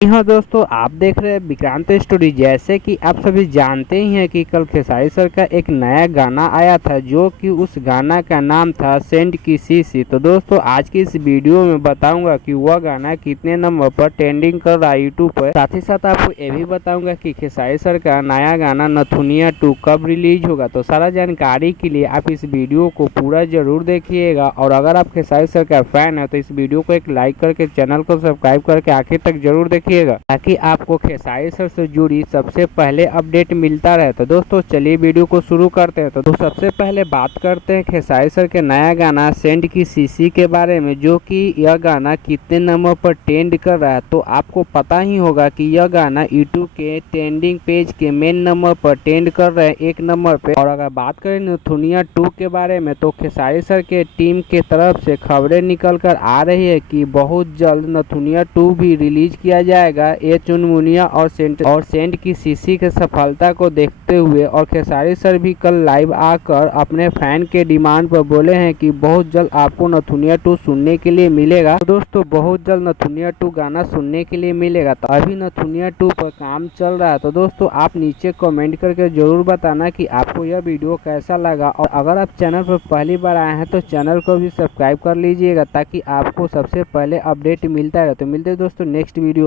जी हाँ दोस्तों, आप देख रहे हैं विक्रांत स्टोरी। जैसे कि आप सभी जानते ही हैं कि कल खेसारी सर का एक नया गाना आया था, जो कि उस गाना का नाम था सेंट की सीसी। तो दोस्तों आज की इस वीडियो में बताऊंगा कि वह गाना कितने नंबर पर ट्रेंडिंग कर रहा है यूट्यूब पर। साथ ही साथ आपको ये भी बताऊंगा कि खेसारी सर का नया गाना नथुनिया 2 कब रिलीज होगा। तो सारा जानकारी के लिए आप इस वीडियो को पूरा जरूर देखिएगा। और अगर आप खेसारी सर का फैन है तो इस वीडियो को एक लाइक करके चैनल को सब्सक्राइब करके आखिर तक जरूर देखिएगा, ताकि आपको खेसारी सर से जुड़ी सबसे पहले अपडेट मिलता रहे। तो दोस्तों चलिए वीडियो को शुरू करते हैं। तो सबसे पहले बात करते हैं खेसारी सर के नया गाना सेंट की सीसी के बारे में, जो कि यह गाना कितने नंबर पर ट्रेंड कर रहा है। तो आपको पता ही होगा कि यह गाना यूट्यूब के ट्रेंडिंग पेज के मेन नंबर पर ट्रेंड कर रहे हैं 1 नंबर पे। और अगर बात करें नथुनिया 2 के बारे में, तो खेसारी सर के टीम के तरफ से खबरें निकल कर आ रही है कि बहुत जल्द नथुनिया 2 भी रिलीज किया जाएगा। ये चुनमुनिया और सेंट की सीसी के सफलता को देखते हुए, और खेसारी सर भी कल लाइव आकर अपने फैन के डिमांड पर बोले हैं कि बहुत जल्द आपको नथुनिया 2 सुनने के लिए मिलेगा। तो दोस्तों बहुत जल्द नथुनिया 2 गाना सुनने के लिए मिलेगा। तो अभी नथुनिया 2 पर काम चल रहा है। तो दोस्तों आप नीचे कमेंट करके जरूर बताना कि आपको यह वीडियो कैसा लगा। और अगर आप चैनल पर पहली बार आए हैं तो चैनल को भी सब्सक्राइब कर लीजिएगा, ताकि आपको सबसे पहले अपडेट मिलता रहे। तो मिलते हैं दोस्तों नेक्स्ट वीडियो।